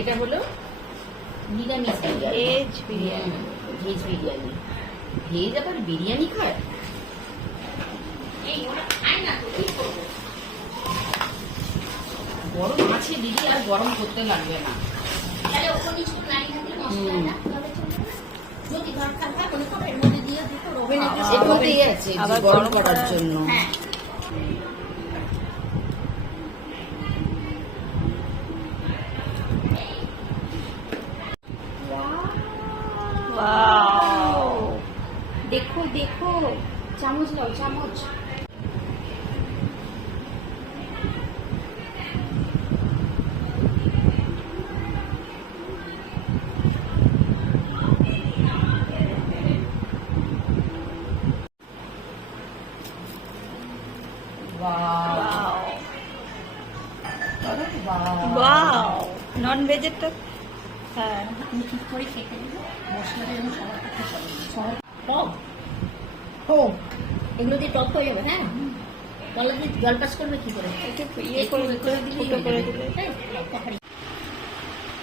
এটা হলো নিরামিষ biryani, veg biryani. Veg biryani. Veg আবার বিরিয়ানি খায়? গরম আছে দিদি, আর গরম করতে লাগবে না। আবার গরম করার জন্য। দেখো দেখো, চামচ দাও, চামচ। নন ভেজেরটা হ্যাঁ আমি ঠিক করে খেতে দিব, মশলাটা যেন সবার কাছে সবার টক এগুলো দিয়ে টক হয়ে যাবে। হ্যাঁ, বলো দিয়ে জল পাস করবে কি করে?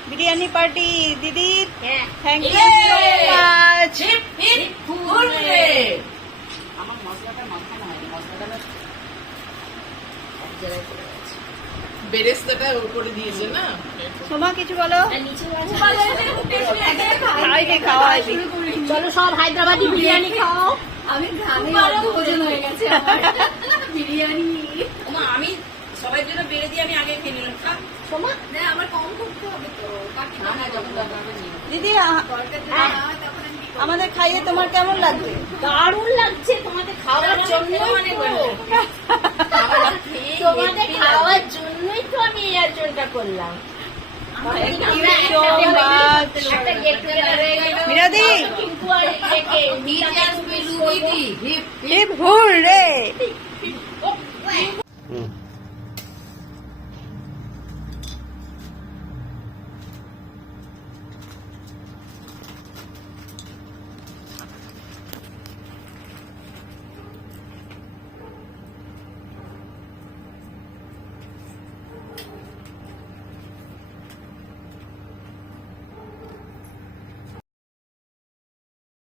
বিরিয়ানি পার্টি দিদির। হ্যাঁ, থ্যাংক ইউ সো মাচ। আমার মশলাটা মাখানো হয়নি, মশলাটা এক জায়গায় চলে গেছে। বেরেস্তাটা উপরে দিয়েছে না? সোমা কিছু বলো। আর নিচে খাওয়াই চলো সব হায়দ্রাবাদি বিরিয়ানি খাও। আমি আমি সবার জন্য বেড়ে দিয়ে আমি আগে খেয়ে নিলাম। সোমা আমার কম করতে হবে তো। দিদি আমাদের খাইয়ে তোমার কেমন লাগছে? দারুণ লাগছে, তোমাদের খাওয়ার জন্যই তো। তোমাদের খাওয়ার জন্যই তো আমি এই আয়োজনটা করলাম। বিরাদি কিন্তু আর একে হিপ হুররে।